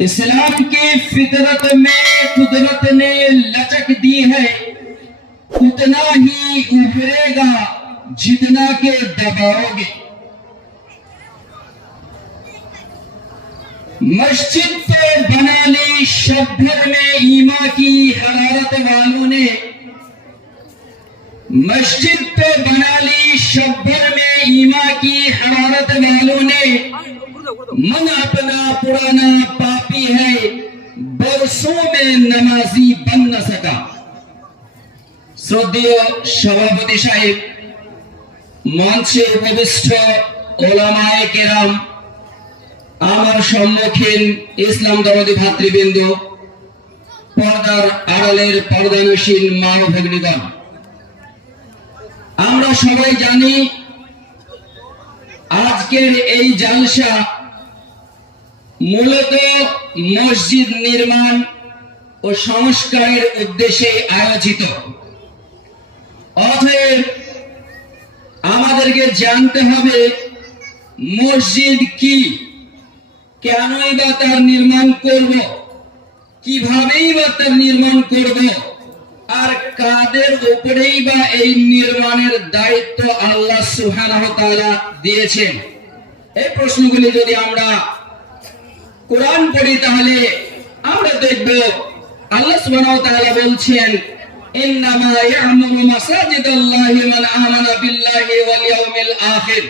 इस्लाम की फितरत में कुदरत ने लचक दी है, उतना ही उभरेगा जितना के दबाओगे। मस्जिद तो बना ली शब्द में ईमा की हरारत वालों ने, मस्जिद तो बना ली शब्द में ईमा की हरारत वालों ने। मन अपना पुराना पापी है, बरसों में नमाजी बन न सका। শ্রদ্ধেয় সভাপতি সাহেব, মঞ্চে উপবিষ্ট ওলামায়ে কেরাম, আমার সম্মুখীন ইসলাম দরদি ভাতৃবৃন্দ, পর্দার আড়ালের পর্দানশীল মা ও ভগ্নীগণ, আমরা সবাই জানি আজকের এই জালসা মূলত মসজিদ নির্মাণ ও সংস্কারের উদ্দেশ্যে আয়োজিত। অতএব আমাদেরকে জানতে হবে মসজিদ কি, কেনই বা তার নির্মাণ করব, কিভাবেই বা তার নির্মাণ করব, আর কাদের উপরেই বা এই নির্মাণের দায়িত্ব আল্লাহ সুবহানাহু ওয়া তাআলা দিয়েছেন। এই প্রশ্নগুলি যদি আমরা কোরআন পড়ি তাহলে আমরা দেখব আল্লাহ সুবহানাহু ওয়া তাআলা বলছেন, ইন্নামা ইয়া'মুরু মাসাজিদাল্লাহি মান আমানা বিল্লাহি ওয়াল ইয়াউমিল আখির।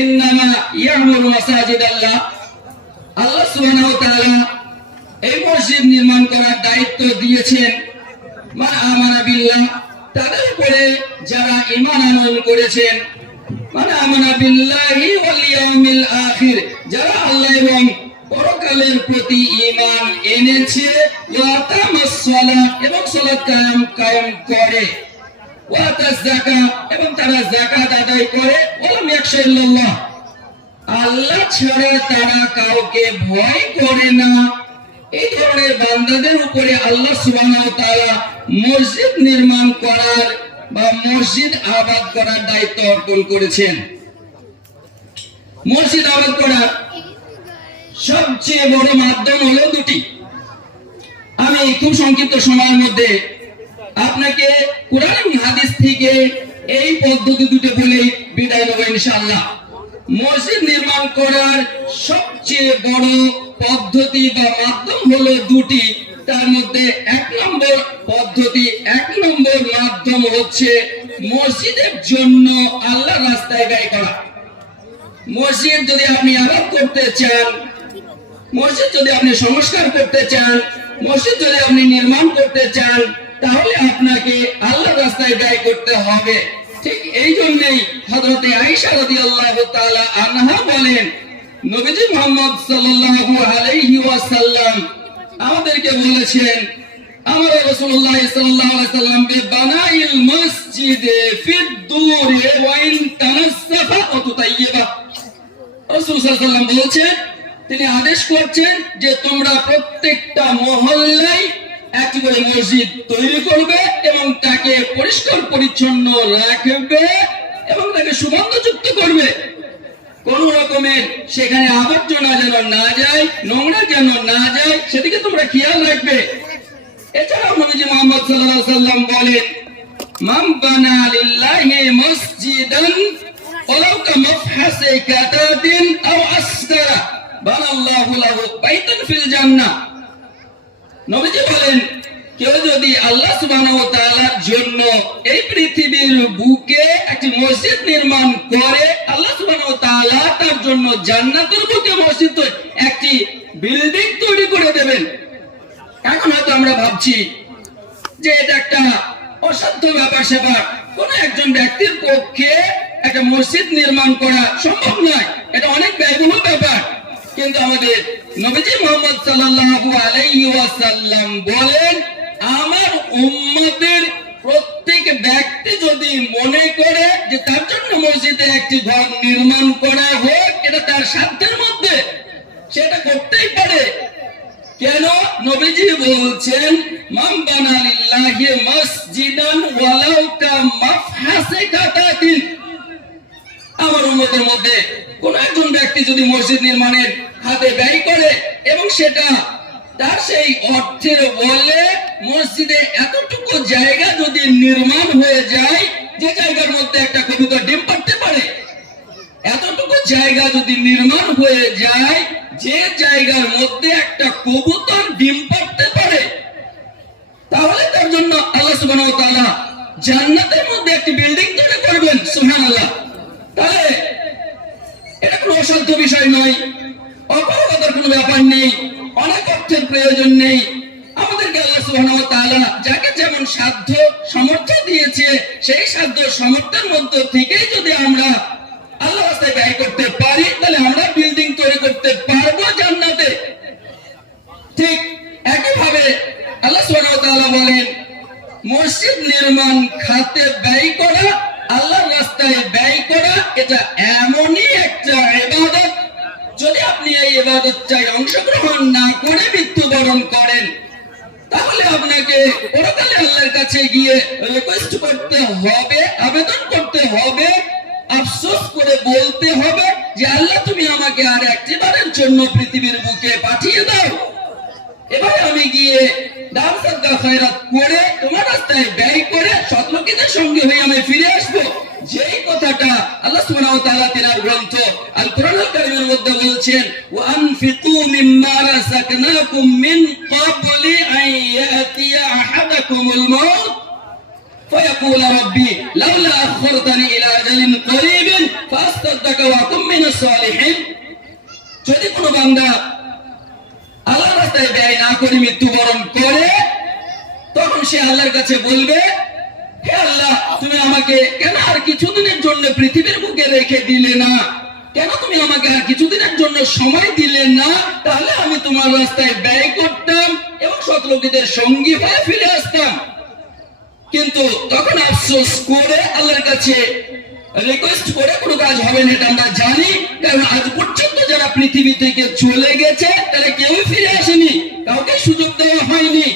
ইন্নামা ইয়া'মুরু মাসাজিদাল্লাহ, আল্লাহ সুবহানাহু ওয়া তাআলা এই মসজিদ নির্মাণ করার দায়িত্ব দিয়েছেন মান আমানা বিল্লাহ, তাদের উপরে যারা ঈমান আনয়ন করেছেন, মান আমানা বিল্লাহি ওয়াল ইয়াউমিল আখির, যারা আল্লাহ এবং পরকালের প্রতি ঈমান এনেছে, ওয়া তামাস সালাত, এবং সালাত কায়েম করে, ওয়া তাযাকাত, এবং তারা যাকাত আদায় করে, ওয়ালাম ইয়াখশা ইল্লাল্লাহ, আল্লাহ ছাড়া তারা কাউকে ভয় করে না। এই ধরনের বান্দাদের উপরে আল্লাহ সুবহানাহু ওয়া তাআলা মসজিদ নির্মাণ করার বা মসজিদ আবাদ করার দায়িত্ব অর্পণ করেছেন। মসজিদ আবাদ করার সবচেয়ে বড় মাধ্যম হলো দুটি। আমি খুব সংক্ষিপ্ত সময়ের মধ্যে আপনাকে কোরআন এবং হাদিস থেকে এই পদ্ধতি দুটো বলে বিদায় নেব ইনশাআল্লাহ। মসজিদ নির্মাণ করার সবচেয়ে বড় পদ্ধতি বা মাধ্যম হলো দুটি। তার মধ্যে এক নম্বর পদ্ধতি, এক নম্বর মাধ্যম হচ্ছে মসজিদের জন্য আল্লাহর রাস্তায় ব্যয় করা। মসজিদ যদি আপনি আবাদ করতে চান, মসজিদ যদি আপনি সংস্কার করতে চান, মসজিদ যদি আপনি নির্মাণ করতে চান, তাহলে আপনাকে আল্লাহর রাস্তায় ব্যয় করতে হবে। ঠিক এই জন্যই হযরত আয়েশা রাদিয়াল্লাহু তাআলা আনহা বলেন, নবীজি মুহাম্মদ সাল্লাল্লাহু আলাইহি ওয়াসাল্লাম আমাদেরকে বলেছেন, আমার রাসূলুল্লাহ সাল্লাল্লাহু আলাইহি ওয়াসাল্লাম বিবানাইল মসজিদে ফিদ দুরি ওয়া ইন তানাসসাফা ওয়া তুতাইয়্যিবা। রাসূল সাল্লাল্লাহু আলাইহি ওয়াসাল্লাম বলেছেন, তিনি আদেশ করছেন যে তোমরা প্রত্যেকটা মহল্লায় একটি করে মসজিদ তৈরি করবে এবং তাকে পরিষ্কার পরিচ্ছন্ন রাখবে এবং তাকে সুগন্ধযুক্ত করবে। কোন রকমের সেখানে আবর্জনা যেন না যায়, নোংরা যেন না যায়, সেদিকে তোমরা খেয়াল রাখবে। এছাড়াও নবীজি মুহাম্মদ সাল্লাল্লাহু আলাইহি ওয়াসাল্লাম বলেন, মান বানা লিল্লাহি মসজিদান ওয়ালাউ কামাফহাসি কাতাদিন আও আসগারা বানাল্লাহু লাহু বাইতান ফিল জান্নাহ। নবীজি বলেন, কেউ যদি আল্লাহ সুবহানাহু ওয়া তাআলার জন্য এই পৃথিবীর বুকে একটি মসজিদ নির্মাণ করে, আল্লাহ সুবহানাহু ওয়া তাআলা তার জন্য জান্নাতের বুকে মসজিদ একটি বিল্ডিং তৈরি করে দেবেন। এখন হয়তো আমরা ভাবছি যে এটা একটা অসাধ্য ব্যাপার স্যাপার, কোন একজন ব্যক্তির পক্ষে একটা মসজিদ নির্মাণ করা সম্ভব নয়, এটা অনেক ব্যয়বহুল ব্যাপার। কিন্তু আমাদের নবীজি মুহাম্মদ সাল্লাল্লাহু আলাইহি ওয়াসাল্লাম বলেন, আমার উম্মতের প্রত্যেক ব্যক্তি যদি মনে করে যে তার জন্য মসজিদে একটি ঘর নির্মাণ করা হোক, এটা তার সাধ্যের মধ্যে, সেটা করতেই পারে। কেন? নবীজি বলছেন, মান বানা লিল্লাহি মসজিদান ওয়ালাউ কামাফহাসি কাতাদিন। আমার উম্মতের মধ্যে কোন একজন ব্যক্তি যদি মসজিদ নির্মাণের হাতে ব্যয় করে এবং সেটা তার সেই অর্থের বলে মসজিদে এতটুকু জায়গা যদি নির্মাণ হয়ে যায় যে জায়গার মধ্যে একটা কবুতর ডিম পাড়তে পারে, এতটুকু জায়গা যদি নির্মাণ হয়ে যায় যে জায়গার মধ্যে একটা কবুতর ডিম পাড়তে পারে, তাহলে তার জন্য আল্লাহ সুবহানাহু ওয়া তাআলা জান্নাতের মধ্যে একটি বিল্ডিং তৈরি করবেন। সুবহানাল্লাহ। তাহলে এটা কোনো অসাধ্য বিষয় নয়, অপারগতার কোনো ব্যাপার নেই, অনেক অর্থের প্রয়োজন নেই। আমাদেরকে আল্লাহ সুবহানাহু ওয়া তাআলা যাকে যেমন সাধ্য সামর্থ্য দিয়েছে, সেই সাধ্য সামর্থ্যের মধ্যে থেকেই যদি আমরা আল্লাহর রাস্তায় ব্যয় করতে পারি, তাহলে আমরা বিল্ডিং তৈরি করতে পারবো জান্নাতে। ঠিক একইভাবে আল্লাহ সুবহানাহু ওয়া তাআলা বলেন, মসজিদ নির্মাণ খাতে ব্যয় করা, আল্লাহর রাস্তায় ব্যয় করা, এটা এমনই একটা ইবাদত, যদি আপনি এই ইবাদতটায় অংশগ্রহণ না করে মৃত্যুবরণ করেন, তাহলে আপনাকে পরকালে আল্লাহর কাছে গিয়ে রিকোয়েস্ট করতে হবে, আবেদন করতে হবে, আফসোস করে বলতে হবে যে আল্লাহ তুমি আমাকে আর একটিবারের জন্য পৃথিবীর বুকে পাঠিয়ে দাও, এবারে আমি গিয়ে দান সাদকা খয়রাত করে তোমার রাস্তায় ব্যয় করে সৎলোকীদের সঙ্গে হয়ে আমি ফিরে আসবো। যেই কথাটা আল্লাহ সুবহানাহু ওয়া তাআলা তিনার গ্রন্থ আল কোরআনুল কারীমের মধ্যে বলছেন, ওয়া আনফিকু মিম্মা রাযাকনাকুম মিন ক্বাবলি আন ইয়াতিয়া আহাদাকুমুল মাউত ফায়াকুল রাব্বি লাউলা আখখারতানি ইলা আজালিন করিবিন ফাআসতাদদাকা ওয়া আকুম মিনাস সালিহিন। যদি কোনো বান্দা আল্লাহর রাস্তায় ব্যয় না করে মৃত্যুবরণ করে, তখন সে আল্লাহর কাছে বলবে, হে আল্লাহ তুমি আমাকে কেন আর কিছুদিনের জন্য পৃথিবীর বুকে রেখে দিলে না, কেন তুমি আমাকে আর কিছুদিনের জন্য সময় দিলে না, তাহলে আমি তোমার রাস্তায় ব্যয় করতাম এবং সৎলোকীদের সঙ্গী হয়ে ফিরে আসতাম। কিন্তু তখন আফসোস করে আল্লাহর কাছে রিকোয়েস্ট করে কোনো কাজ হবে না, এটা আমরা জানি। কারণ আজ পর্যন্ত যারা পৃথিবী থেকে চলে গেছে তারা কেউ ফিরে আসেনি, কাউকে সুযোগ দেওয়া হয়নি।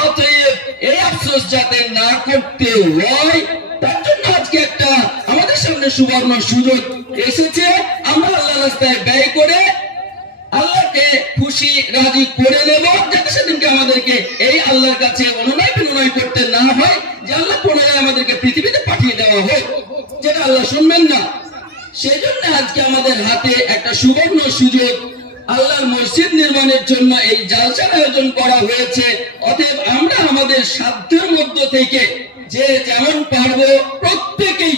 অতএব এই আফসোস যাতে না করতে হয়, তার জন্য আজকে একটা আমাদের সামনে সুবর্ণ সুযোগ এসেছে। আমরা আল্লাহর রাস্তায় ব্যয় করে আল্লাহকে খুশি রাজি করে নেব, যাতে সেদিনকে আমাদেরকে এই আল্লাহর কাছে অনুনয় বিনয় করতে না হয় যে আল্লাহ পুনরায় আমাদেরকে পৃথিবীতে পাঠিয়ে দেওয়া হোক, যেটা আল্লাহ শুনবেন না। সেই জন্য আজকে আমাদের হাতে একটা সুবর্ণ সুযোগ, আল্লাহর মসজিদ নির্মাণের জন্য এই জালসার আয়োজন করা হয়েছে। অতএব আমরা আমাদের সাধ্যের মধ্য থেকে যে যেমন পারবো প্রত্যেকেই,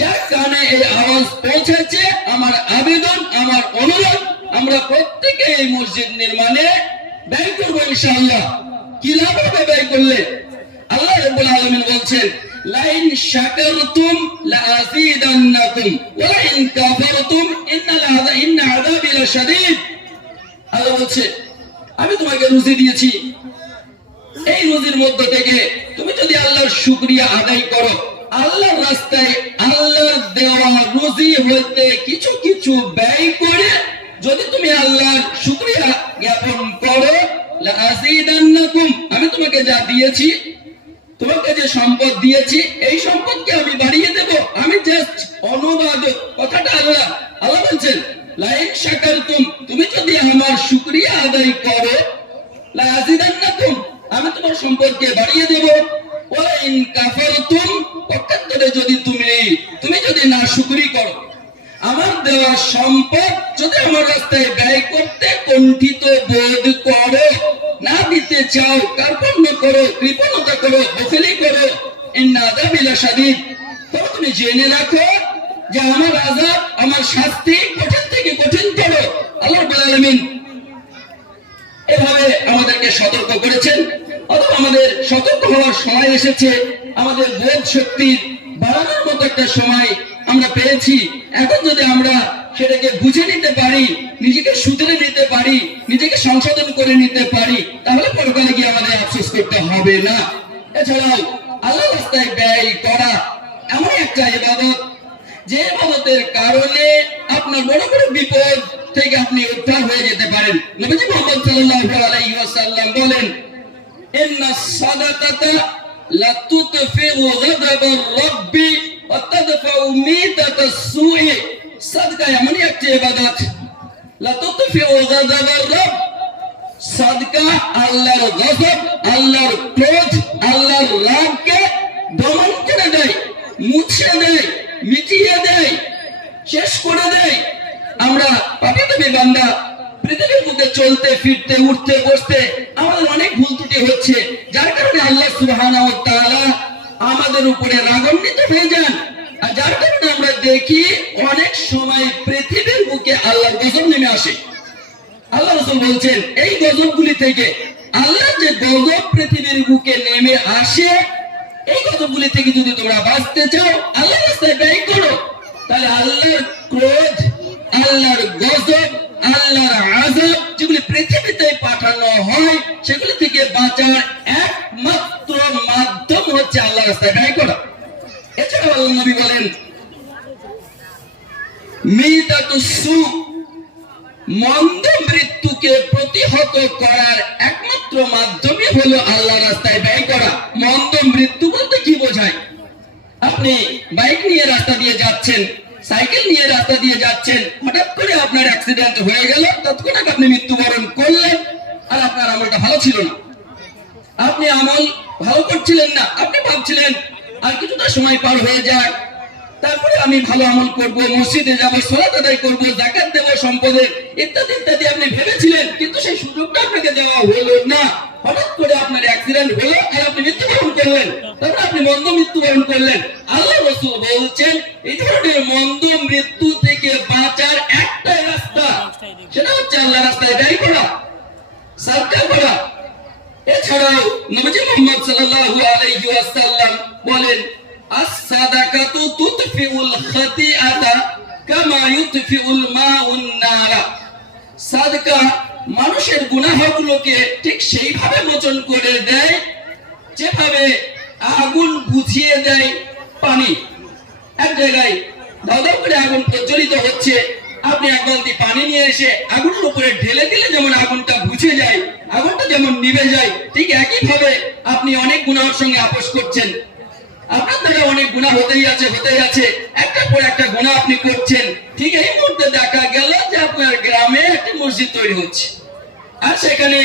যার কানে এই আওয়াজ পৌঁছেছে, আমার আবেদন, আমার অনুরোধ, আমরা প্রত্যেকে এই মসজিদ নির্মাণে ব্যয় করবো ইনশাআল্লাহ। কি লাভ হবে ব্যয় করলে? আল্লাহ রাব্বুল আলামিন বলছেন, লাইন শাকারতুম লাযীদান্নাকুম ওয়া লাইন কাফারতুম ইন্না আযাবি লাশাদীদ। আল্লাহ বলছে, আমি তোমাকে রুজি দিয়েছি, এই রুজির মধ্য থেকে তুমি যদি আল্লাহর শুকরিয়া আদায় করো, আল্লাহর রাস্তায় আল্লাহর দেওয়া রুজি হইতে কিছু কিছু ব্যয় করে যদি তুমি আল্লাহর শুকরিয়া জ্ঞাপন করো, লাযীদান্নাকুম, আমি তোমাকে যা দিয়েছি, তোমাকে যে সম্পদ দিয়েছি, এই সম্পদকে আমি বাড়িয়ে দেব। আমি জাস্ট অনুবাদ, কথাটা আল্লাহ বলছেন, লাইন শাকারতুম, তুমি যদি আমার শুকরিয়া আদায় করো, লাযীদান্নাকুম, আমি তোমার সম্পদকে বাড়িয়ে দেব। ওয়া ইন কাফারতুম, পক্ষান্তরে যদি তুমি যদি না শুকরি করো, আমার দেওয়া সম্পদ যদি আমার রাস্তায় ব্যয় করতে কুণ্ঠিত বোধ করো, না দিতে চাও, কার্পণ্য করো, কৃপণতা করো, বখিলি করো, ইন্না আযাবি লাশাদীদ, তবে তুমি জেনে রাখো যে আমার আযাব, আমার শাস্তি কঠিন থেকে কঠিনতর। আল্লাহ রাব্বুল আলামিন এভাবে আমাদেরকে সতর্ক করেছেন। অথবা আমাদের সতর্ক হওয়ার সময় এসেছে, আমাদের বোধ শক্তি বাড়ানোর মতো একটা সময় আমরা পেয়েছি। এখন যদি আমরা সেটাকে বুঝে নিতে পারি, নিজেকে শুধরে নিতে পারি, নিজেকে সংশোধন করে নিতে পারি, তাহলে পরকালে গিয়ে আমাদের আফসোস করতে হবে না। এছাড়াও আল্লাহর রাস্তায় ব্যয় করা এমন একটা ইবাদত, যে ইবাদতের কারণে আপনার বড় বড় বিপদ থেকে আপনি উদ্ধার হয়ে যেতে পারেন। নবীজি মুহাম্মদ সাল্লাল্লাহু আলাইহি ওয়াসাল্লাম বলেন, ইন্নাস সাদাকাতা লা তুতফিউ গাদাবার রাব্বি ওয়া তাদফাউ মিতাতাস সুই। সাদকা এমন একটা ইবাদত, লা তুতফিউ গাদাবার রাbb, সাদকা আল্লাহর গজব, আল্লাহর ক্রোধ, আল্লাহর রাগকে দমন করে দেয়, মুছে দেয়, মিটিয়ে দেয়, শেষ করে দেয়। আমরা পাপিতবি বান্দা, পৃথিবীর মধ্যে চলতে ফিরতে উঠতে বসতে আমাদের অনেক ভুল ত্রুটি হচ্ছে, যার কারণে আল্লাহ সুবহানাহু ওয়া তাআলা আমাদের উপরে রাগান্বিত হয়ে যান। আর যার কারণে আমরা দেখি অনেক সময় পৃথিবীর বুকে আল্লাহর গজব নেমে আসে। আল্লাহ রাসূল বলছেন এই গজবগুলি থেকে, আল্লাহর যে গজব পৃথিবীর বুকে নেমে আসে, এই গজবগুলি থেকে যদি তোমরা বাঁচতে চাও, আল্লাহর রাস্তায় ব্যয় করো, তাহলে আল্লাহর ক্রোধ, আল্লাহর গজব, আল্লাহর আযাব যেগুলি পৃথিবীতে পাঠানো হয়, সেগুলি থেকে বাঁচার একমাত্র মাধ্যম হচ্ছে আল্লাহর রাস্তায় ব্যয় করা। এছাড়াও আল্লাহর নবী বলেন, মিতাতুস সু, মন্দ মৃত্যুকে প্রতিহত করার একমাত্র মাধ্যমই হলো আল্লাহর রাস্তায় ব্যয় করা। মন্দ মৃত্যু বলতে কি বোঝায়? আপনি বাইক নিয়ে রাস্তা দিয়ে যাচ্ছেন, সাইকেল নিয়ে রাস্তা দিয়ে যাচ্ছেন, হঠাৎ করে আপনার অ্যাক্সিডেন্ট হয়ে গেল, তৎক্ষণাৎ আপনি মৃত্যুবরণ করলেন, আর আপনার আমলটা ভালো ছিল না। আপনি আমল ভালো করছিলেন না, আপনি ভাবছিলেন আর কিছুটা সময় পার হয়ে যায়, তারপরে আমি ভালো আমল করব, মসজিদে যাব, সালাত আদায় করব, যাকাত দেব সম্পদের, ইত্যাদি ইত্যাদি আপনি ভেবেছিলেন, কিন্তু সেই সুযোগটা আপনাকে দেওয়া হলো না। হঠাৎ করে আপনার অ্যাক্সিডেন্ট হলো আর আপনি মৃত্যুবরণ করলেন, তারপরে আপনি মন্দ মৃত্যুবরণ করলেন। আল্লাহ রাসূল বলছেন এই ধরনের মন্দ মৃত্যু থেকে বাঁচার একটাই রাস্তা, সেটা হচ্ছে আল্লাহর রাস্তায় ব্যয় করা, সাদকা করা। এছাড়াও নবী মুহাম্মদ সাল্লাল্লাহু আলাইহি ওয়াসাল্লাম বলেন, as-sadaqatu tutfi'ul khati'ata kama yutfi'ul ma'un nara। সাদকা মানুষের গুনাহগুলোকে ঠিক সেইভাবে মোচন করে দেয় যেভাবে আগুন বুঝিয়ে দেয় পানি। এক জায়গায় দাও দাও করে আগুন প্রজ্বলিত হচ্ছে, আপনি এক বালতি পানি নিয়ে এসে আগুনের উপরে ঢেলে দিলে যেমন আগুনটা বুঝে যায়, আগুনটা যেমন নিভে যায়, ঠিক একই ভাবে আপনি অনেক গুনাহের সঙ্গে আপোষ করছেন। আপনার দ্বারা অনেক গুনাহ হতেই আছে, একটার পর একটা গুনাহ আপনি করছেন। ঠিক এই মুহূর্তে দেখা গেল যে আপনার গ্রামে একটি মসজিদ তৈরি হচ্ছে, আর সেখানে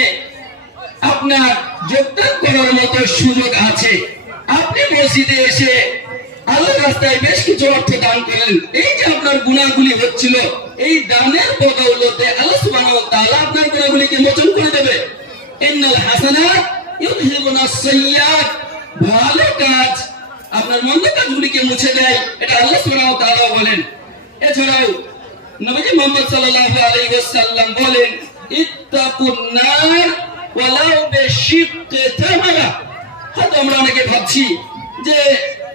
আপনার যোগদান করার মতো সুযোগ আছে। আপনি মসজিদে এসে আল্লাহর রাস্তায় বেশ কিছু অর্থ দান করেন। এই যে আপনার গুনাহগুলি হচ্ছিল, এই দানের বদৌলতে আল্লাহ সুবহানাহু ওয়া তাআলা আপনার গুনাহগুলিকে মোচন করে দেবে। ইন্নাল হাসানাত ইউযহিবুনাস সাইয়্যাত, ভালো কাজ আপনার মন্দ কাজগুলিকে মুছে দেয়, এটা আল্লাহ সুবহানাহু ওয়া তাআলা বলেন। এছাড়াও নবী মুহাম্মদ সাল্লাল্লাহু আলাইহি ওয়াসাল্লাম বলেন, ইত্তাকুন নার ওয়ালাউ বিশিক্কি তামরা। হয়তো আমরা অনেকে ভাবছি যে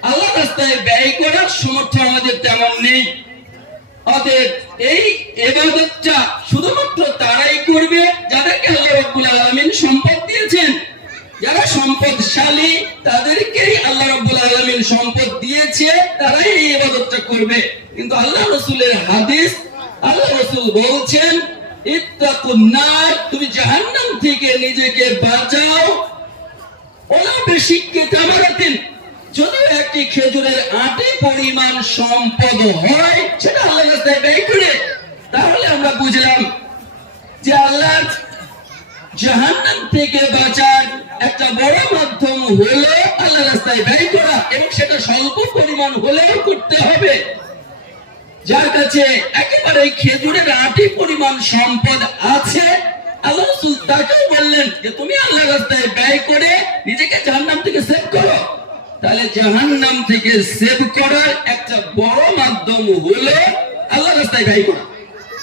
আল্লাহর রাস্তায় ব্যয় করার সামর্থ্য আমাদের তেমন নেই, অতএব এই ইবাদতটা শুধুমাত্র তারাই করবে যাদেরকে আল্লাহ রাব্বুল আলামিন সম্পদ দিয়েছেন। যারা সম্পদশালী তাদেরকেই আল্লাহ রাব্বুল আলামিন সম্পদ দিয়েছে, তারাই এই ইবাদতটা করবে। কিন্তু আল্লাহ রাসূলের হাদিস, আল্লাহ রাসূল বলছেন, ইত্তাকুন নার, তুমি জাহান্নাম থেকে নিজেকে বাঁচাও, ওলা বিশিক্কি তামরাতিন, যদিও একটি খেজুরের আটি পরিমাণ সম্পদ হয়, সেটা আল্লাহর রাস্তায় ব্যয় করে। তাহলে আমরা বুঝলাম যে আল্লাহ জাহান্নাম থেকে বাঁচার একটা বড় মাধ্যম হলো আল্লাহর রাস্তায় ব্যয় করা, এবং সেটা স্বল্প পরিমাণ হলেও করতে হবে। যার কাছে একেবারে খেজুরের আটি পরিমাণ সম্পদ আছে, আল্লাহ রাসূল তাকেও বললেন যে তুমি আল্লাহর রাস্তায় ব্যয় করে নিজেকে জাহান্নাম থেকে সেভ করো। তাহলে জাহান্নাম থেকে সেভ করার একটা বড় মাধ্যম হলো আল্লাহর রাস্তায় ব্যয় করা।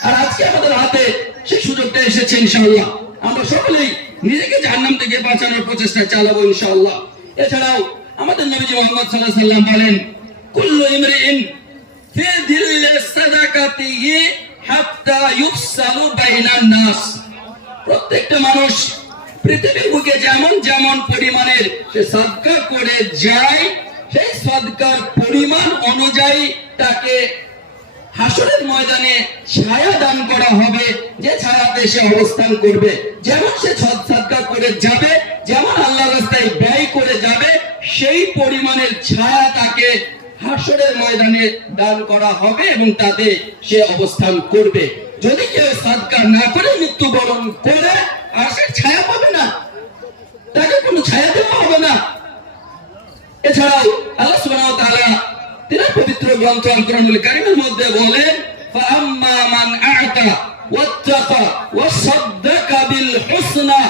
আর আজকে আমাদের হাতে সেই সুযোগটা এসেছে, ইনশাআল্লাহ আমরা সকলেই নিজেকে জাহান্নাম থেকে বাঁচানোর প্রচেষ্টা চালাবো ইনশাআল্লাহ। এছাড়াও আমাদের নবী মুহাম্মদ সাল্লাল্লাহু আলাইহি ওয়াসাল্লাম বলেন, কুল্লু ইমরিইন ফি দিল্লি সাদাকাতিহি হাত্তা ইউফসালু বাইনান নাস। প্রত্যেকটা মানুষ পৃথিবীর বুকে যেমন যেমন পরিমাণের সে সাদকা করে যায়, সেই সাদকার পরিমাণ অনুযায়ী তাকে হাসরের ময়দানে ছায়া দান করা হবে, যে ছায়াতে সে অবস্থান করবে। যেমন সে সাদকা করে যাবে, যেমন আল্লাহর রাস্তায় ব্যয় করে যাবে, সেই পরিমাণের ছায়া তাকে হাসরের ময়দানে দান করা হবে এবং তাতে সে অবস্থান করবে। যদি কেউ সাদকা না করে মৃত্যুবরণ করে, আর সে গ্রন্থ আল কোরআনুল কারীমের মধ্যে বলেন, ফাআম্মা মান আ'তা ওয়াত্তাকা ওয়াসাদ্দাকা বিল হুসনা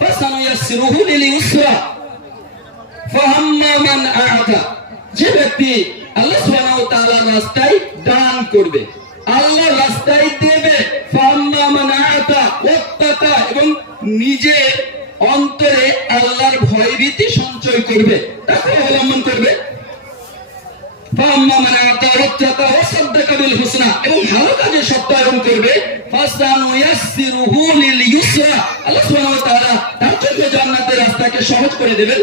ফাসানুয়াসসিরুহু লিল ইউসরা। ফাআম্মা মান আ'তা, যে ব্যক্তি আল্লাহ সুবহানাহু ওয়া তাআলার রাস্তায় দান করবে, আল্লাহর রাস্তায় দেবে, ফাআম্মা মান আ'তা ওয়াত্তাকা, এবং নিজের অন্তরে আল্লাহর ভয়ভীতি সঞ্চয় করবে, তাকে অবলম্বন করবে, ফাআম্মা মান আ'তা ওয়াত্তাকা ওয়াসাদ্দাকা বিল হুসনা, এবং ভালো কাজে সত্যায়ন করবে, ফাসানুয়াসসিরুহু লিল ইউসরা, আল্লাহ সুবহানাহু ওয়া তাআলা তার জন্য জান্নাতের রাস্তাকে সহজ করে দেবেন।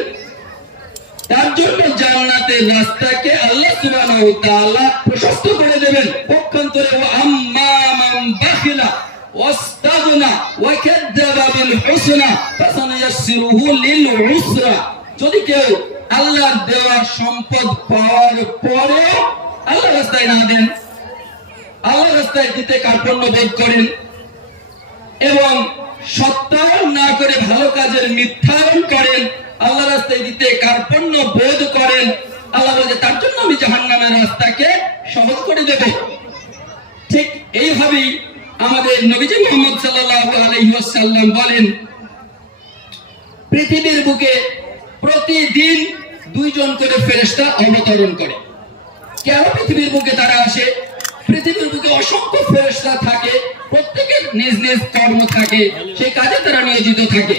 তার জন্য জান্নাতের রাস্তাকে আল্লাহ সুবহানাহু ওয়া তাআলা প্রশস্ত করে দেবেন। পক্ষান্তরে ওয়া আম্মা মান বাখিলা ওয়াস্তাগনা ওয়া কাযাবা বিল হুসনা ফাসানুয়াসসিরুহু লিল উসরা, যদি কেউ আল্লাহর দেওয়া সম্পদ পাওয়ার পরে আল্লাহর রাস্তায় না দেন, আল্লাহর রাস্তায় দিতে কার্পণ্য বোধ করেন এবং সত্যায়ন না করে ভালো কাজের মিথ্যায়ন করেন, আল্লাহ রাস্তায় দিতে কার্পণ্য বোধ করেন, আল্লাহ বলে তার জন্য আমি জাহান্নামের রাস্তাকে সহজ করে দেব। ঠিক এইভাবেই আমাদের নবীজি মুহাম্মদ সাল্লাল্লাহু আলাইহি ওয়াসাল্লাম বলেন, পৃথিবীর বুকে প্রতিদিন 2 জন করে ফেরেশতা অবতরণ করে। কেন পৃথিবীর বুকে তারা আসে? পৃথিবীর বুকে অসংখ্য ফেরেশতা থাকে, প্রত্যেকের নিজ নিজ কর্ম থাকে, সেই কাজে তারা নিয়োজিত থাকে।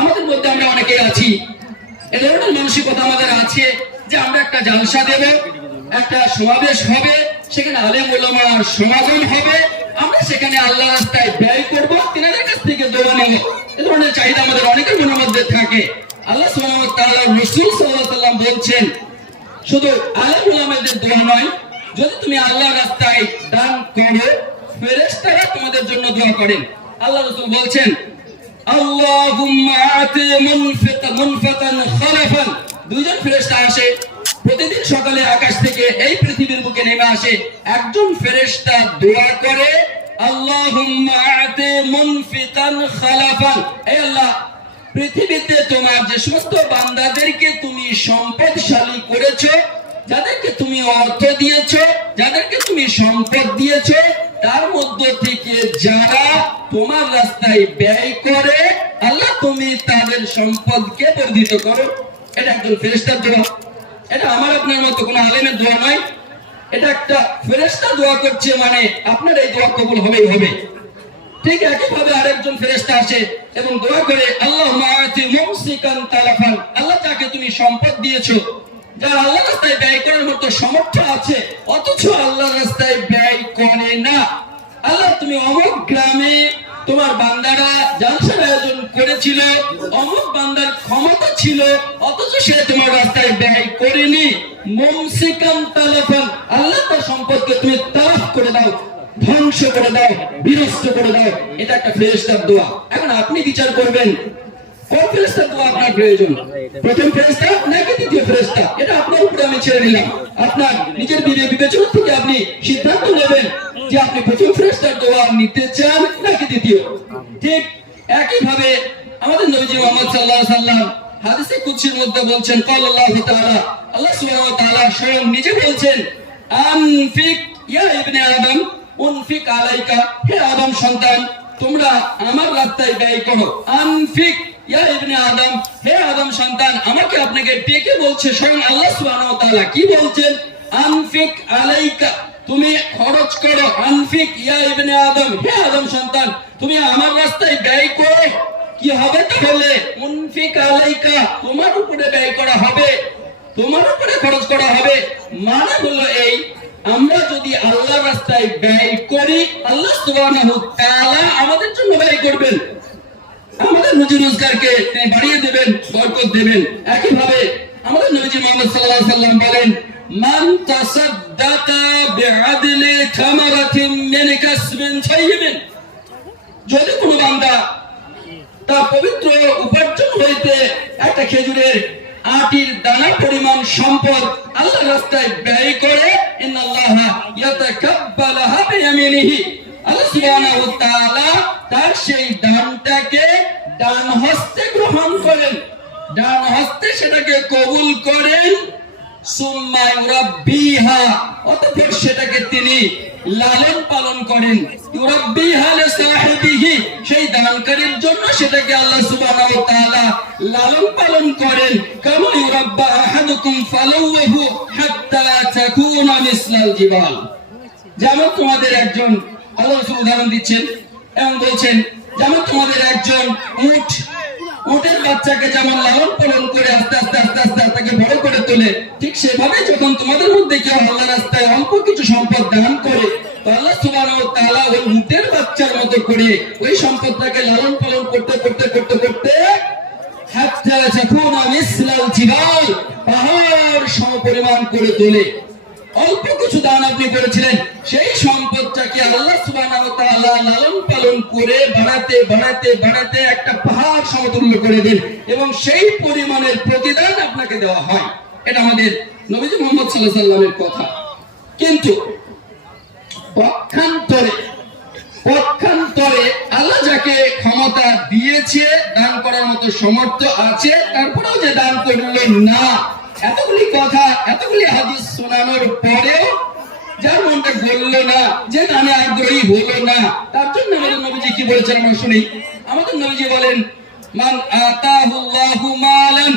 আমাদের মধ্যে আমরা অনেকেই আছি, এ ধরনের মানসিকতা আমাদের আছে যে আমরা একটা জালসা দেব, একটা সমাবেশ হবে, সেখানে আলেম ওলামার সমাগম হবে, আমরা সেখানে আল্লাহর রাস্তায় ব্যয় করব, তিনাদের কাছ থেকে দোয়া নেব। এ ধরনের চাহিদা আমাদের অনেকের মনের মধ্যে থাকে। আল্লাহ সুবহানাহু ওয়া তাআলা, রাসূল সাল্লাল্লাহু আলাইহি ওয়াসাল্লাম বলছেন, শুধু আলেম ওলামাদের দোয়া নয়, যদি তুমি আল্লাহর রাস্তায় দান করো, ফেরেশতারা তোমাদের জন্য দোয়া করেন। আল্লাহ রাসূল বলছেন, আল্লাহুম্মা আতি মুনফিকান খালাফান, 2 জন ফেরেশতা আসে প্রতিদিন সকালে আকাশ থেকে এই পৃথিবীর বুকে নেমে আসে। একজন ফেরেশতা দোয়া করে, আল্লাহুম্মা আতি মুনফিকান খালাফান, হে আল্লাহ, পৃথিবীতে তোমার যে সমস্ত বান্দাদেরকে তুমি সম্পদশালী করেছো, যাদেরকে তুমি অর্থ দিয়েছো, যাদেরকে তুমি সম্পদ দিয়েছো, তার মধ্য থেকে যারা তোমার রাস্তায় ব্যয় করে, আল্লাহ তুমি তাদের সম্পদকে বর্ধিত করো। এটা একজন ফেরেশতার দোয়া, এটা আমার আপনার মতো কোনো আলেমের দোয়া নয়। এটা একটা ফেরেশতা দোয়া করছে, মানে আপনার এই দোয়া কবুল হবেই হবে। ঠিক একইভাবে আরেকজন ফেরেশতা আসে এবং দোয়া করে, আল্লাহুম্মা আতি মুমসিকান তালাফান, আল্লাহ যাকে তুমি সম্পদ দিয়েছো, যারা আল্লাহর রাস্তায় ব্যয় করার মতো সামর্থ্য আছে অথচ আল্লাহর রাস্তায় ব্যয় করে না, আল্লাহ তুমি অমুক গ্রামে তোমার বান্দারা জালসার আয়োজন করেছিল, অমুক বান্দার ক্ষমতা ছিল অথচ সে তোমার রাস্তায় ব্যয় করেনি, মুমসিকান তালাফান, আল্লাহ তার সম্পদকে তুমি তালাফ করে দাও, ধ্বংস করে দাও, বিনষ্ট করে দাও। এটা একটা ফেরেশতার দোয়া। এখন আপনি বিচার করবেন কোন ফেরেশতার দোয়া আপনার প্রয়োজন, প্রথম ফেরেশতা নাকি দ্বিতীয় ফেরেশতা, এটা আপনার উপরে আমি ছেড়ে দিলাম। আপনার নিজের বিবেচনা থেকে আপনি সিদ্ধান্ত নেবেন যে আপনি প্রথম ফেরেশতার দোয়া নিতে চান নাকি দ্বিতীয়। ঠিক একইভাবে আমাদের নবীজি মুহাম্মদ সাল্লাল্লাহু আলাইহি ওয়াসাল্লাম হাদিসে কুদসির মধ্যে বলছেন, ক্বালাল্লাহু তাআলা, আল্লাহ সুবহানাহু ওয়া তাআলা স্বয়ং নিজে বলছেন, আনফিক ইয়া ইবনে আদম উনফিক আলাইকা, হে আদম সন্তান তোমরা আমার রাস্তায় ব্যয় করো। আনফিক ইয়া ইবনে আদম, হে আদম সন্তান, আমাকে আপনাকে ডেকে বলছে স্বয়ং আল্লাহ সুবহানাহু ওয়া তাআলা। কি বলছেন? আনফিক আলাইকা, তুমি খরচ করো। আনফিক ইয়া ইবনে আদম, হে আদম সন্তান তুমি আমার রাস্তায় ব্যয় করো। কি হবে তাহলে? উনফিক আলাইকা, তোমার উপরে ব্যয় করা হবে, তোমার উপরে খরচ করা হবে। মানে হলো এই, আমরা যদি আল্লাহর রাস্তায় ব্যয় করি, আল্লাহ সুবহানাহু ওয়া তাআলা আমাদের জন্য ব্যয় করবেন, আমাদের রুজি রোজগারকে তিনি বাড়িয়ে দেবেন, বরকত দেবেন। একইভাবে আমাদের নবীজি মুহাম্মদ সাল্লাল্লাহু আলাইহি ওয়াসাল্লাম বলেন, মান তাসাদদাকা বিআদলি থামারাতিন মিন কাসবিন তাইয়িবিন, যদি কোনো বান্দা তার পবিত্র উপার্জন হইতে একটা খেজুরের আটির দানা পরিমাণ সম্পদ আল্লাহর রাস্তায় ব্যয় করে, ইন্নাল্লাহা ইয়াতাকাব্বালুহা বিয়ামিনিহি, আল্লাহ সুবহানাহু ওয়া তাআলা তার সেই দানটাকে ডান হস্তে গ্রহণ করেন, ডান হস্তে সেটাকে কবুল করেন। সুম্মা ইউরাব্বিহা, অতঃপর সেটাকে তিনি লালন পালন করেন। ইউরাব্বিহা লিসাহিবিহি, সেই দানকারীর জন্য সেটাকে আল্লাহ সুবহানাহু ওয়া তাআলা লালন পালন করেন। কামা ইউরাব্বা আহাদুকুম ফালাওহু হাত্তা তাকুনা মিসলাল জিবাল। যেমন তোমাদের একজন, আল্লাহ রাসূল উদাহরণ দিচ্ছেন এবং বলছেন যেমন তোমাদের একজন উটের বাচ্চাকে যেমন লালন পালন করে আস্তে আস্তে আস্তে আস্তে তাকে বড় করে তোলে, ঠিক সেভাবে যখন তোমাদের মধ্যে কেউ আল্লাহর রাস্তায় অল্প কিছু সম্পদ দান করে, তো আল্লাহ সুবহানাহু ওয়া তাআলা ওই উটের বাচ্চার মতো করে ওই সম্পদটাকে লালন পালন করতে করতে করতে করতে হাত্তা তাকুনা মিসলাল জিবাল, পাহাড় সমপরিমাণ করে তোলে। অল্প কিছু দান আপনি করেছিলেন, সেই সম্পদটাকে আল্লাহ সুবহানাহু ওয়া তাআলা লালন পালন করে বাড়াতে বাড়াতে বাড়াতে একটা পাহাড় সমতুল্য করে দেন এবং সেই পরিমাণের প্রতিদান আপনাকে দেওয়া হয়। এটা আমাদের নবীজি মুহাম্মদ সাল্লাল্লাহু আলাইহি ওয়াসাল্লামের কথা। কিন্তু পক্ষান্তরে আল্লাহ যাকে ক্ষমতা দিয়েছে, দান করার মতো সামর্থ্য আছে, তারপরেও যে দান করলেন না, এতগুলি কথা এতগুলি হাদিস শোনানোর পরেও যার মনটা গললো না, যে দানে আগ্রহী হলো না, তার জন্য আমাদের নবীজি কি বলেছেন আমরা শুনি। আমাদের নবীজি বলেন, মান আতাহুল্লাহু মালান,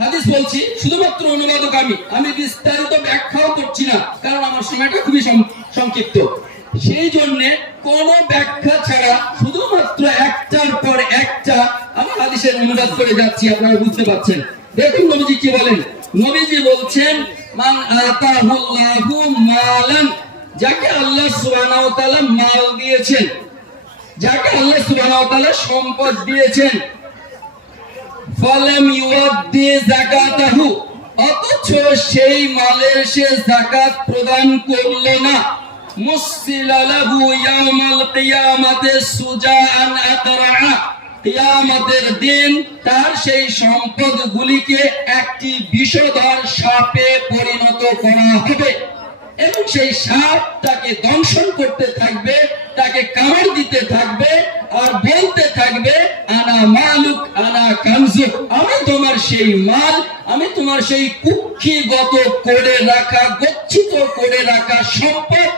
হাদিস বলছি, শুধুমাত্র অনুবাদক আমি বিস্তারিত ব্যাখ্যাও করছি না, কারণ আমার সময়টা খুবই সংক্ষিপ্ত। সেই জন্য কোন ব্যাখ্যা ছাড়া শুধুমাত্র একটার পর একটা আমার হাদিসের অনুবাদ করে যাচ্ছি, আপনারা বুঝতে পারছেন। দেখুন নবীজি কি বলেন। নবীজি বলছেন, মান আতাহুল্লাহু মালান, যাকে আল্লাহ সুবহানাহু ওয়া তাআলা মাল দিয়েছেন, যাকে আল্লাহ সুবহানাহু ওয়া তাআলা সম্পদ দিয়েছেন, ফালাম ইউআদ্দি যাকাতাহু, অথচ সেই মালের সে যাকাত প্রদান করল না, মুসসিলা লাহু ইয়াউমাল কিয়ামাতি সুজাআন আকরা, কিয়ামতের দিন তার সেই সম্পদগুলিকে একটি বিষধর সাপে পরিণত করা হবে এবং সেই সাপ তাকে দংশন করতে থাকবে, তাকে কামড় দিতে থাকবে আর বলতে থাকবে, আনা মালুক আনা কানজুক, আমি তোমার সেই মাল, আমি তোমার সেই কুক্ষিগত করে রাখা, গচ্ছিত করে রাখা সম্পদ,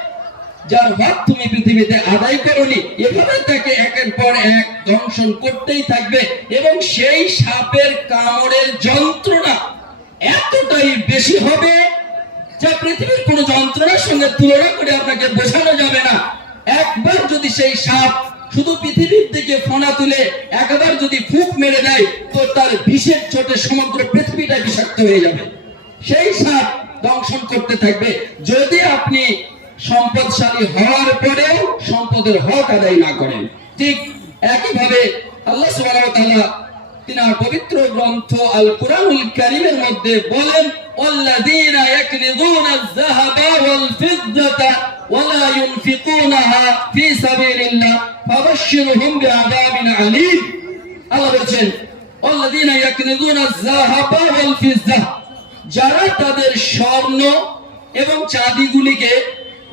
যার হক তুমি পৃথিবীতে আদায় করনি। এভাবে তাকে একের পর এক দংশন করতেই থাকবে এবং সেই সাপের কামড়ের যন্ত্রণা এতটাই বেশি হবে যা পৃথিবীর কোন যন্ত্রণার সঙ্গে তুলনা করে আপনাকে বোঝানো যাবে না। একবার যদি সেই সাপ শুধু পৃথিবীর দিকে ফোনা তুলে একবার যদি ফুঁক মেরে দেয়, তো তার বিষের চোটে সমগ্র পৃথিবীটা বিষাক্ত হয়ে যাবে। সেই সাপ দংশন করতে থাকবে যদি আপনি সম্পদশালী হওয়ার পরেও সম্পদের হক আদায় না করেন। ঠিক একইভাবে আল্লাহ সুবহানাহু ওয়া তাআলা তিনার পবিত্র গ্রন্থ আল কুরআনুল কারীমের মধ্যে বলেন, ওয়াল্লাযীনা ইয়াকনিযুনা আয-যাহাবা ওয়াল ফিদ্দাতা ওয়া লা ইউনফিকুনাহা ফী সাবিলিল্লাহ ফাবাশশিরহুম বিআযাবিন আলীম। আল্লাহ বলেন, ওয়াল্লাযীনা ইয়াকনিযুনা আয-যাহাবা ওয়াল ফিদ্দা, যারা তাদের স্বর্ণ এবং চাঁদিগুলিকে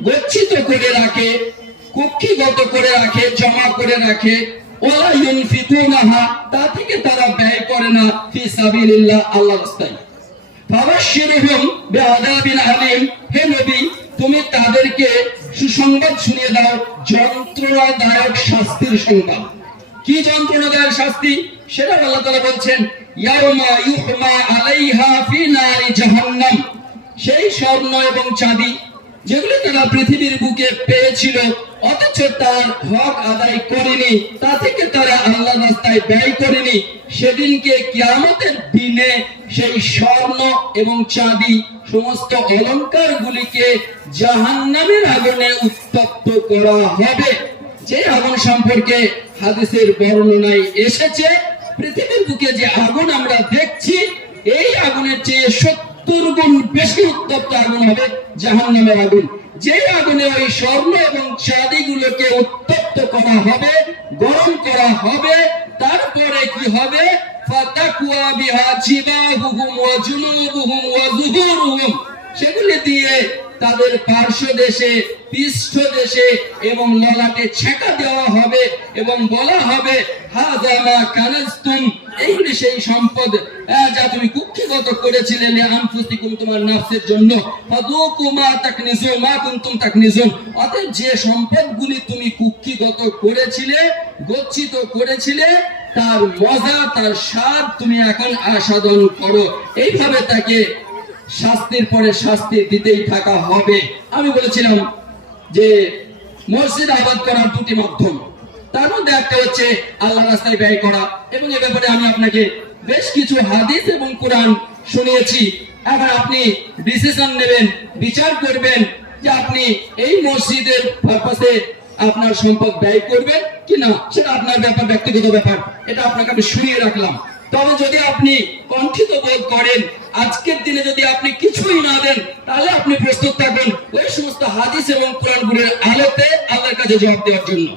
গচ্ছিত করে রাখে, কুক্ষিগত করে রাখে, জমা করে রাখে, ওয়ালা ইউনফিকুনাহা, তা থেকে তারা ব্যয় করে না, ফি সাবিলিল্লাহ, আল্লাহর রাস্তায়, ফাবাশশিরহুম বিআযাবিন আলীম, হে নবী তুমি তাদেরকে সুসংবাদ শুনিয়ে দাও যন্ত্রণাদায়ক শাস্তির সংবাদ। কি যন্ত্রণাদায়ক শাস্তি সেটা আল্লাহ তাআলা বলছেন, ইয়াউমা ইউহমা আলাইহা ফি নারি জাহান্নাম, সেই স্বর্ণ এবং চাঁদি যেগুলো তারা পৃথিবীর বুকে পেয়েছিল অথচ তার হক আদায় করেনি, তা থেকে তারা আল্লাহর রাস্তায় ব্যয় করেনি, সেদিনকে কিয়ামতের দিনে সেই স্বর্ণ এবং চাঁদি সমস্ত অলংকার গুলিকে জাহান্নামের আগুনে উত্তপ্ত করা হবে। যে আগুন সম্পর্কে হাদিসের বর্ণনায় এসেছে, পৃথিবীর বুকে যে আগুন আমরা দেখছি, এই আগুনের চেয়ে 70 গুণ বেশি উত্তপ্ত আগুন হবে জাহান্নামের আগুন। যে আগুনে ওই স্বর্ণ এবং চাঁদি গুলোকে উত্তপ্ত করা হবে, গরম করা হবে, তারপরে কি হবে, ফাতাকুয়া বিহা জিবাহুহুম ওয়া জুনুবুহুম ওয়া যুহুরুহুম, সেগুলি দিয়ে তাদের পার্শ্ব দেশে, পৃষ্ঠ দেশে এবং ললাটে ছেঁকা দেওয়া হবে এবং বলা হবে হাযা মা কানাজতুম, এইগুলি সেই সম্পদ যা তুমি কুক্ষিগত করেছিলে লিআনফুসিকুম, তোমার নফসের জন্য। ফাযুকু মা তাকনিজুন মা কুনতুম তাকনিজুন, অতএব যে সম্পদগুলি তুমি কুক্ষিগত করেছিলে, গচ্ছিত করেছিলে, তার মজা, তার স্বাদ তুমি এখন আস্বাদন করো। এইভাবে তাকে শাস্তির পরে শাস্তি দিতেই থাকা হবে। আমি বলেছিলাম যে মসজিদ আবাদ করার দুটি মাধ্যম, তার মধ্যে একটা হচ্ছে আল্লাহ রাস্তায় ব্যয় করা, এবং এ ব্যাপারে আমি আপনাকে বেশ কিছু হাদিস এবং কোরআন শুনিয়েছি। এখন আপনি ডিসিশন নেবেন, বিচার করবেন যে আপনি এই মসজিদের পারপাসে আপনার সম্পদ ব্যয় করবেন কিনা, সেটা আপনার ব্যাপার, ব্যক্তিগত ব্যাপার। এটা আপনাকে আমি শুনিয়ে রাখলাম। তবে যদি আপনি কণ্ঠিত বোধ করেন, আজকের দিনে যদি আপনি কিছুই না দেন, তাহলে আপনি প্রস্তুত থাকুন ওই সমস্ত হাদিস এবং কোরআনের আলোতে আল্লাহর কাছে জবাব দেওয়ার জন্য।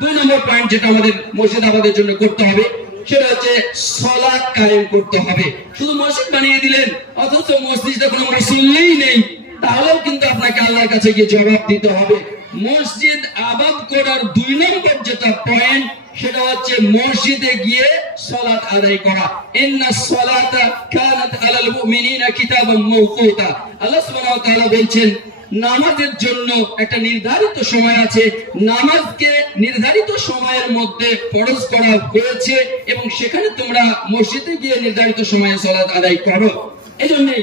2 নম্বর পয়েন্ট যেটা আমাদের মসজিদ আবাদের জন্য করতে হবে, সেটা হচ্ছে সালাত কায়েম করতে হবে। শুধু মসজিদ বানিয়ে দিলেন অথচ মসজিদে কোনো মুসল্লিই নেই, তাহলেও কিন্তু আপনাকে আল্লাহর কাছে গিয়ে জবাব দিতে হবে। মসজিদ আবাদ করার 2 নম্বর যেটা পয়েন্ট, সেটা হচ্ছে মসজিদে গিয়ে সালাত আদায় করা। ইন্নাস সালাতা কানাত আলাল মুমিনিনা কিতাবাম মাওকুতা। আল্লাহ সুবহানাহু ওয়া তাআলা বলছেন নামাজের জন্য একটা নির্ধারিত সময় আছে, নামাজকে নির্ধারিত সময়ের মধ্যে ফরজ করা হয়েছে এবং সেখানে তোমরা মসজিদে গিয়ে নির্ধারিত সময়ে সালাত আদায় করো। এজন্যই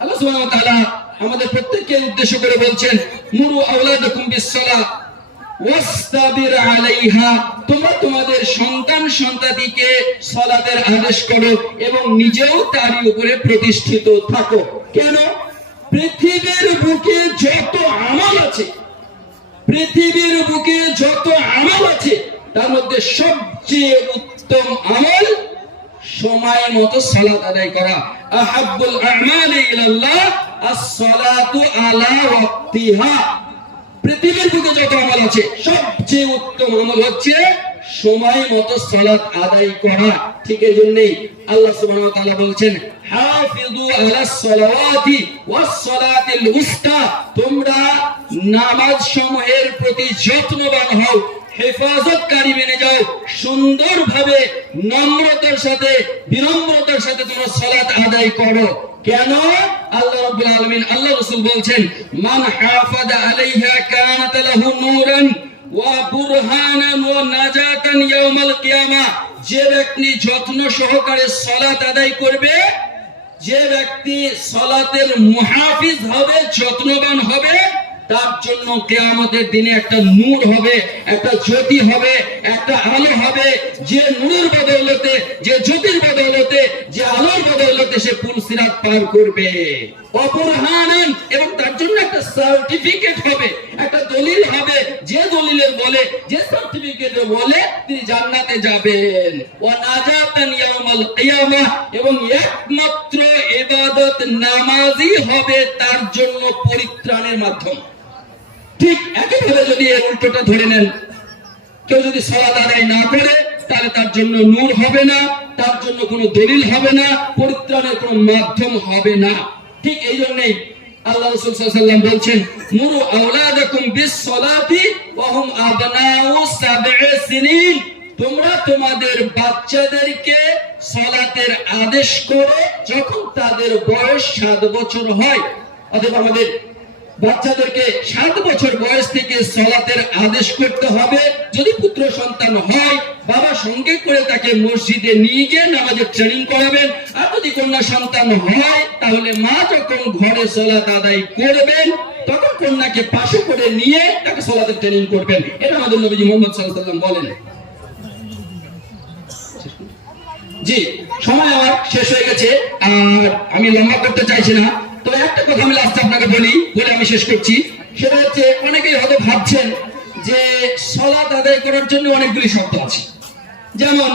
আল্লাহ সুবহানাহু ওয়া তাআলা আমাদের প্রত্যেককে উদ্দেশ্য করে বলছেন মুরু আওলাদাকুম বিস-সালাহ ওয়াসতাবির আলাইহা, তোমরা তোমাদের সন্তান সন্ততিকে সালাতের আদেশ করো এবং নিজেও তারই উপরে প্রতিষ্ঠিত থাকো। কেন? পৃথিবীর বুকে যত আমল আছে, পৃথিবীর বুকে যত আমল আছে, তার মধ্যে সবচেয়ে উত্তম আমল সময় মতো সালাত আদায় করা। আহাব্বুল আমালি ইলাল্লাহ আস-সালাতু আলা ওয়াক্তিহা। পৃথিবীর বুকে যত আমল আছে, সবচেয়ে উত্তম আমল হচ্ছে সময় মতো সালাত আদায় করা। ঠিক এই জন্যই আল্লাহ সুবহানাহু ওয়া তাআলা বলছেন হাফিজু আলাস সালাওয়াতি ওয়াস সালাতিল উস্তা, তোমরা নামাজ সমূহের প্রতি যত্নবান হও, হেফাজতকারী মেনে যাও, সুন্দরভাবে নম্রতার সাথে, বিনম্রতার সাথে তোমরা সালাত আদায় করো। কেন? আল্লাহ রাব্বুল আলামিন, আল্লাহ রাসূল বলছেন মান হাফাযা আলাইহা কানাত লাহু নূরান ওয়া বুরহানান ওয়া নাজাতান ইয়াউমাল কিয়ামা। যে ব্যক্তি যত্ন সহকারে সালাত আদায় করবে, যে ব্যক্তি সালাতের মুহাফিজ হবে, যত্নবান হবে, তার জন্য কিয়ামতের দিনে একটা নূর হবে, একটা জ্যোতি হবে, একটা আলো হবে, যে নূরের বদৌলতে, যে জ্যোতির বদৌলতে, যে আলোর বদৌলতে সে পুল সিরাত পার করবে। অপরহানান, এবং তার জন্য একটা সার্টিফিকেট হবে, একটা দলিল হবে, যে দলিলের বলে, যে সার্টিফিকেটের বলে তিনি জান্নাতে যাবেন। ওয়া নাজাতান ইয়াউমাল কিয়ামা, এবং একমাত্র ইবাদত নামাজই হবে তার জন্য পরিত্রাণের মাধ্যম। ঠিক একইভাবে যদি এর উল্টোটা ধরে নেন, কেউ যদি সালাত আদায় না করে, তাহলে তার জন্য নূর হবে না, তার জন্য কোনো দলিল হবে না, পরিত্রাণের কোনো মাধ্যম হবে না। ঠিক এই জন্যই আল্লাহ রাসূল সাল্লাল্লাহু আলাইহি ওয়াসাল্লাম বলছেন মুরু আওলাদাকুম বিস-সালাতি ওয়া হুম আবনাউ 7 সিনিন, তোমরা তোমাদের বাচ্চাদেরকে সালাতের আদেশ করো যখন তাদের বয়স 7 বছর হয়। অথবা আমাদের বাচ্চাদেরকে 7 বছর বয়স থেকে সালাতের আদেশ করতে হবে। যদি পুত্র সন্তান হয়, বাবা সঙ্গে করে তাকে মসজিদে নিয়ে গিয়ে নামাজের ট্রেনিং করাবেন। আর যদি কন্যা সন্তান হয়, তাহলে মা যখন ঘরে সালাত আদায় করবেন, তখন কন্যাকে পাশে করে নিয়ে তাকে সালাতের ট্রেনিং করবেন। এটা আমাদের নবীজি মুহাম্মদ সাল্লাল্লাহু আলাইহি ওয়াসাল্লাম বলেন। জি, সময় আমার শেষ হয়ে গেছে, আর আমি লম্বা করতে চাইছি না। তবে একটা কথা আমি লাস্টে আপনাকে বলে আমি শেষ করছি। সেটা হচ্ছে, অনেকেই হয়তো ভাবছেন যে সালাত আদায় করার জন্য অনেকগুলি শর্ত আছে। যেমন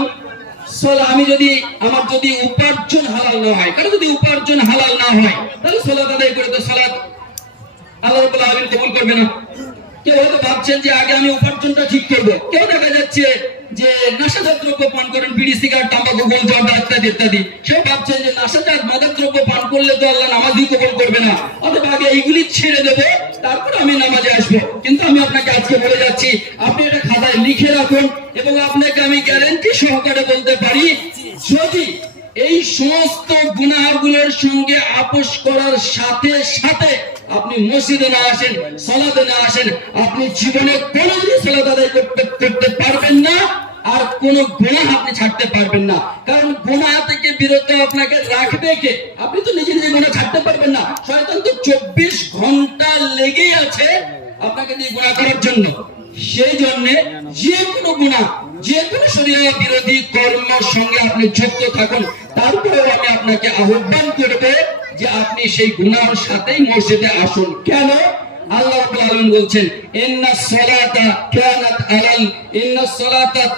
আমার যদি উপার্জন হালাল না হয়, কারণ যদি উপার্জন হালাল না হয়, তাহলে সালাত আদায় করে তো সালাত আল্লাহ রাব্বুল আলামিন কবুল করবে না। কেউ হয়তো ভাবছেন যে আগে আমি উপার্জনটা ঠিক করবো। কেউ দেখা যাচ্ছে যে নেশাজাত দ্রব্য পান করেন, বিড়ি, সিগারেট, তামাকু, গোল, জর্দা ইত্যাদি ইত্যাদি। সেও ভাবছেন যে নেশাজাত মাদক দ্রব্য পান করলে তো আল্লাহ নামাজই কবুল করবে না, অথবা আগে এইগুলি ছেড়ে দেবো তারপর আমি নামাজে আসবো। কিন্তু আমি আপনাকে আজকে বলে যাচ্ছি, আপনি এটা খাতায় লিখে রাখুন, এবং আপনাকে আমি গ্যারান্টি সহকারে বলতে পারি, যদি এই সমস্ত গুনাহগুলোর সঙ্গে আপোষ করার সাথে সাথে আপনি মসজিদে না আসেন, সালাতে না আসেন, আপনি জীবনে কোনোদিন সালাত আদায় করতে পারবেন না, আর কোন গুনাহ আপনি ছাড়তে পারবেন না। কারণ গুনাহ থেকে বিরত আপনাকে রাখবে কে? আপনি তো নিজে নিজে গুনাহ ছাড়তে পারবেন না। শয়তান তো 24 ঘন্টা লেগেই আছে আপনাকে দিয়ে গুনাহ করার জন্য। সেই জন্য যে কোনো গুনাহ, যে কোনো শরীয়ত বিরোধী কর্মের সঙ্গে আপনি যুক্ত থাকুন, তারপরেও আমি আপনাকে আহ্বান করব যে আপনি সেই গুনাহের সাথেই মসজিদে আসুন। কেন? আল্লাহ রাব্বুল আলামিন বলছেন, ইন্নাস সালাতা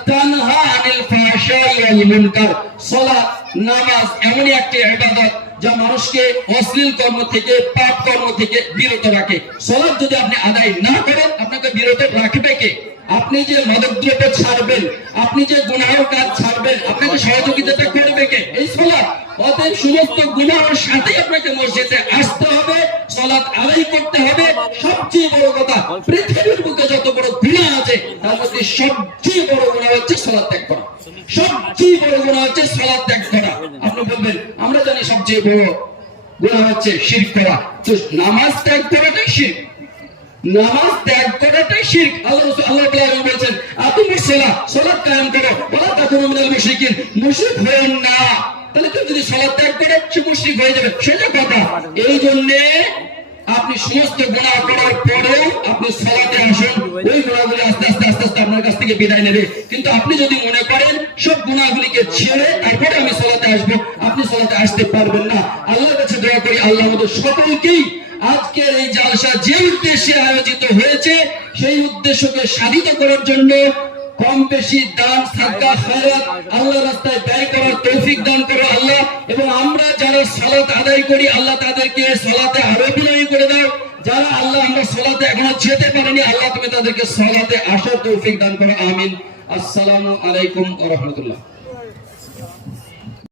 তানহা আনিল ফাহশাই ওয়াল মুনকার। সালাত, নামাজ এমন একটি ইবাদত যা মানুষকে অশ্লীল কর্ম থেকে, পাপ কর্ম থেকে বিরত রাখে। সালাত যদি আপনি আদায় না করেন, আপনাকে বিরত রাখবে কে? আপনি যে মাদকদ্রব্য ছাড়বেন, আপনি যে গুনাহের কাজ ছাড়বেন, আপনাকে সহযোগিতাটা করবে কে? এই সালাত। অতএব সমস্ত গুনাহের সাথে আপনাকে মসজিদে আসতে হবে, সালাত আদায় করতে হবে। সবচেয়ে বড় কথা, পৃথিবীর বুকে যত বড় গুনাহ আছে তার মধ্যে সবচেয়ে বড় গুনাহ হচ্ছে সালাত ত্যাগ করা। সবচেয়ে বড় গুনাহ হচ্ছে সালাত ত্যাগ করা। আপনি বলবেন, আমরা জানি সবচেয়ে বড় গুনাহ হচ্ছে শিরক করা। তো নামাজ ত্যাগ করাটাই শিরক, নামাজ ত্যাগ করাটাই শিরক। আল্লাহ তাআলা বলেছেন, আকিমিস সালাহ, সালাত কায়েম করো, ওয়ালা তাকুনু মিনাল মুশরিকিন, মুশরিক হবেন না। তাহলে কেউ যদি সালাত ত্যাগ করে সে মুশরিক হয়ে যাবে, সেটা কথা। এই জন্য আপনি সমস্ত গুনাহ করার পরেও আপনি সালাতে আসুন, ওই গুনাহগুলো আস্তে আস্তে আস্তে আস্তে আপনার কাছ থেকে বিদায় নেবে। কিন্তু আপনি যদি মনে করেন সব গুনাহগুলিকে ছেড়ে তারপরে আমি সালাতে আসবো, আপনি সালাতে আসতে পারবেন না। আল্লাহর কাছে দোয়া করি, আল্লাহ আমাদের সকলকেই আজকের এই জালসা যে উদ্দেশ্যে আয়োজিত হয়েছে সেই উদ্দেশ্যকে সাধিত করার জন্য কম বেশি দান, সাদকা, খায়রাত আল্লাহর রাস্তায় ব্যয় করার তৌফিক দান করো আল্লাহ। এবং আমরা যারা সালাত আদায় করি, আল্লাহ তাদেরকে সালাতে আরো বিনয়ী করে দাও। যারা আল্লাহ আমরা সালাতে এখনো যেতে পারিনি, আল্লাহ তুমি তাদেরকে সালাতে আসার তৌফিক দান করো। আমিন। আসসালামু আলাইকুম ওয়া রাহমাতুল্লাহ।